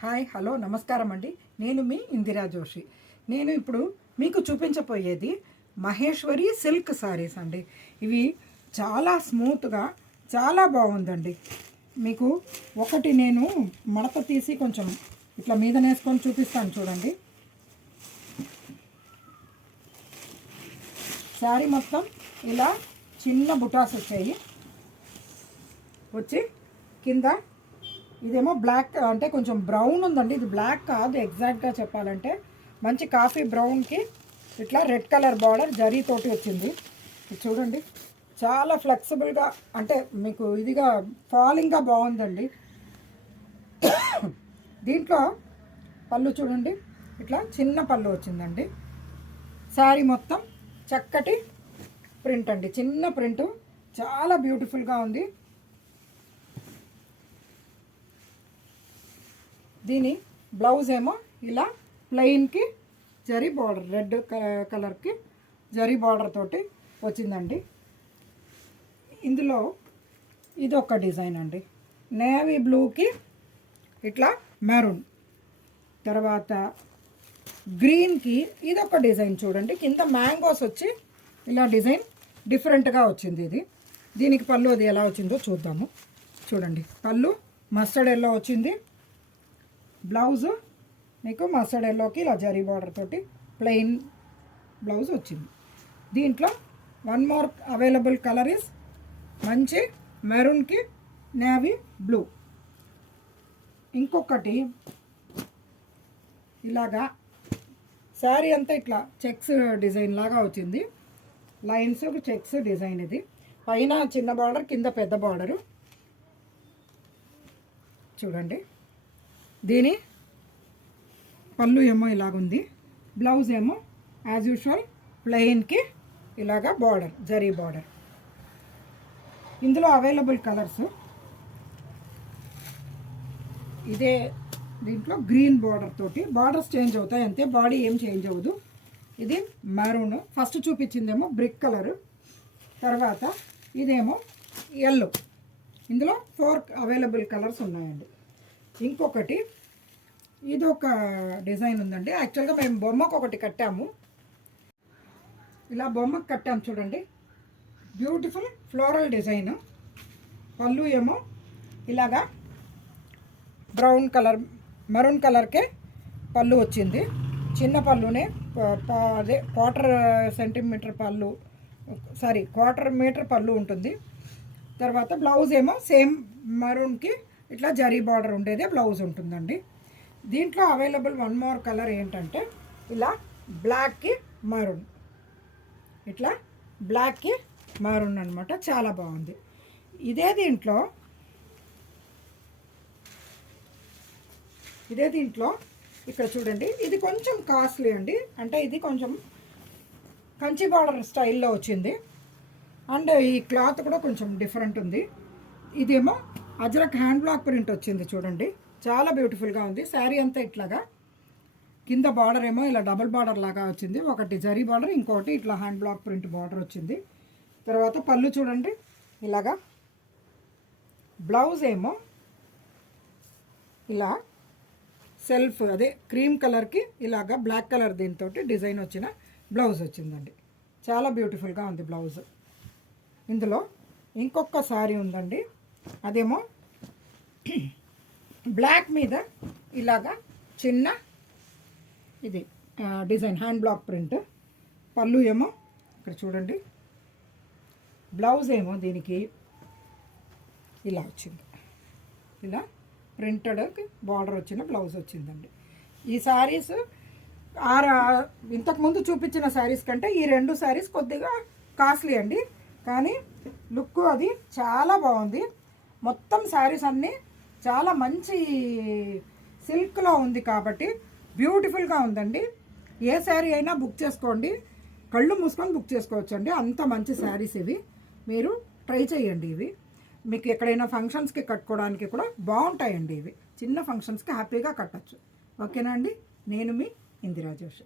Hi hello నమస్కారం అండి. నేను మీ ఇందిరా జోషి. నేను ఇప్పుడు మీకు చూపించబోయేది మహేశ్వరి సిల్క్ సారీస్ అండి. ఇవి చాలా స్మూత్గా చాలా బాగుందండి. మీకు ఒకటి నేను మడత తీసి కొంచెం ఇట్లా మీద నేసుకొని చూపిస్తాను చూడండి. శారీ మొత్తం ఇలా చిన్న బుటాస్ వచ్చి కింద ఇదేమో బ్లాక్ అంటే కొంచెం బ్రౌన్ ఉందండి. ఇది బ్లాక్ కాదు, ఎగ్జాక్ట్గా చెప్పాలంటే మంచి కాఫీ బ్రౌన్కి ఇట్లా రెడ్ కలర్ బార్డర్ జరీతోటి వచ్చింది. ఇది చూడండి, చాలా ఫ్లెక్సిబుల్గా అంటే మీకు ఇదిగా ఫాలింగ్గా బాగుందండి. దీంట్లో పళ్ళు చూడండి, ఇట్లా చిన్న పళ్ళు వచ్చిందండి. శారీ మొత్తం చక్కటి ప్రింట్ అండి, చిన్న ప్రింట్, చాలా బ్యూటిఫుల్గా ఉంది. దీని బ్లౌజ్ ఏమో ఇలా ప్లెయిన్కి జరీ బార్డర్, రెడ్ కలర్కి జరీ బార్డర్ తోటి వచ్చిందండి. ఇందులో ఇది ఒక డిజైన్ అండి, నేవీ బ్లూకి ఇట్లా మెరూన్, తర్వాత గ్రీన్కి ఇదొక డిజైన్ చూడండి. కింద మ్యాంగోస్ వచ్చి ఇలా డిజైన్ డిఫరెంట్గా వచ్చింది. ఇది దీనికి పళ్ళు అది ఎలా వచ్చిందో చూద్దాము. చూడండి, పళ్ళు మస్టర్డ్ ఎల్లో వచ్చింది. బ్లౌజు మీకు మస్టర్డ్ ఎల్లోకి ఇలా జరీ బార్డర్ తోటి ప్లెయిన్ బ్లౌజ్ వచ్చింది. దీంట్లో one more available colour is మంచి మెరూన్కి నేవీ బ్లూ. ఇంకొకటి ఇలాగా శారీ అంతా ఇట్లా చెక్స్ డిజైన్ లాగా వచ్చింది. Lines checks design. ఇది పైన చిన్న బార్డర్, కింద పెద్ద బార్డరు చూడండి. దీని పళ్ళు ఏమో ఇలాగుంది, బ్లౌజ్ ఏమో యాజ్ యూజువల్ ప్లెయిన్కి ఇలాగా బార్డర్, జరీ బార్డర్. ఇందులో అవైలబుల్ కలర్స్ ఇదే. దీంట్లో గ్రీన్ బార్డర్ తోటి బార్డర్స్ చేంజ్ అవుతాయి అంతే, బాడీ ఏం చేంజ్ అవ్వదు. ఇది మెరూన్, ఫస్ట్ చూపించిందేమో బ్రిక్ కలరు, తర్వాత ఇదేమో ఎల్లో. ఇందులో 4 అవైలబుల్ కలర్స్ ఉన్నాయండి. ఇంకొకటి ఇది ఒక డిజైన్ ఉందండి. యాక్చువల్గా మేము బొమ్మకు ఒకటి కట్టాము, ఇలా బొమ్మకు కట్టాము చూడండి. Beautiful floral design. పళ్ళు ఏమో ఇలాగా బ్రౌన్ కలర్, మెరూన్ కలర్కే పళ్ళు వచ్చింది. చిన్న పళ్ళునే అదే క్వార్టర్ మీటర్ పళ్ళు ఉంటుంది. తర్వాత బ్లౌజ్ ఏమో సేమ్ మెరూన్కి ఇట్లా జరీ బార్డర్ ఉండేదే బ్లౌజ్ ఉంటుందండి. దీంట్లో అవైలబుల్ వన్ మోర్ కలర్ ఏంటంటే ఇలా బ్లాక్కి మరూన్, ఇట్లా బ్లాక్కి మరూన్ అనమాట. చాలా బాగుంది. ఇదే దీంట్లో ఇక్కడ చూడండి, ఇది కొంచెం కాస్ట్లీ అండి. అంటే ఇది కొంచెం కంచి బార్డర్ స్టైల్లో వచ్చింది, అండ్ ఈ క్లాత్ కూడా కొంచెం డిఫరెంట్ ఉంది. ఇదేమో అజ్రక్ హ్యాండ్ బ్లాక్ ప్రింట్ వచ్చింది చూడండి, చాలా బ్యూటిఫుల్గా ఉంది. శారీ అంతా ఇట్లాగా కింద బార్డర్ ఏమో ఇలా డబుల్ బార్డర్ లాగా వచ్చింది, ఒకటి జరీ బార్డర్, ఇంకోటి ఇట్లా హ్యాండ్ బ్లాక్ ప్రింట్ బార్డర్ వచ్చింది. తర్వాత పళ్ళు చూడండి ఇలాగా. బ్లౌజ్ ఏమో ఇలా సెల్ఫ్ అదే క్రీమ్ కలర్కి ఇలాగా బ్లాక్ కలర్ దీంతో డిజైన్ వచ్చిన బ్లౌజ్ వచ్చిందండి. చాలా బ్యూటిఫుల్గా ఉంది బ్లౌజ్. ఇందులో ఇంకొక శారీ ఉందండి, అదేమో బ్లాక్ మీద ఇలాగా చిన్న ఇది డిజైన్ హ్యాండ్ బ్లాక్ ప్రింట్. పళ్ళు ఏమో ఇక్కడ చూడండి, బ్లౌజ్ ఏమో దీనికి ఇలా వచ్చింది, ఇలా ప్రింటెడ్ బార్డర్ వచ్చిన బ్లౌజ్ వచ్చిందండి. ఈ శారీస్ ఇంతకుముందు చూపించిన శారీస్ కంటే ఈ 2 శారీస్ కొద్దిగా కాస్ట్లీ అండి, కానీ లుక్ అది చాలా బాగుంది. మొత్తం శారీస్ అన్నీ చాలా మంచి సిల్క్లో ఉంది కాబట్టి బ్యూటిఫుల్గా ఉందండి. ఏ శారీ అయినా బుక్ చేసుకోండి, కళ్ళు మూసుకొని బుక్ చేసుకోవచ్చండి, అంత మంచి శారీస్ ఇవి. మీరు ట్రై చేయండి. ఇవి మీకు ఎక్కడైనా ఫంక్షన్స్కి కట్టుకోవడానికి కూడా బాగుంటాయండి. ఇవి చిన్న ఫంక్షన్స్కి హ్యాపీగా కట్టచ్చు. ఓకేనా అండి. నేను మీ ఇందిరా జోషి.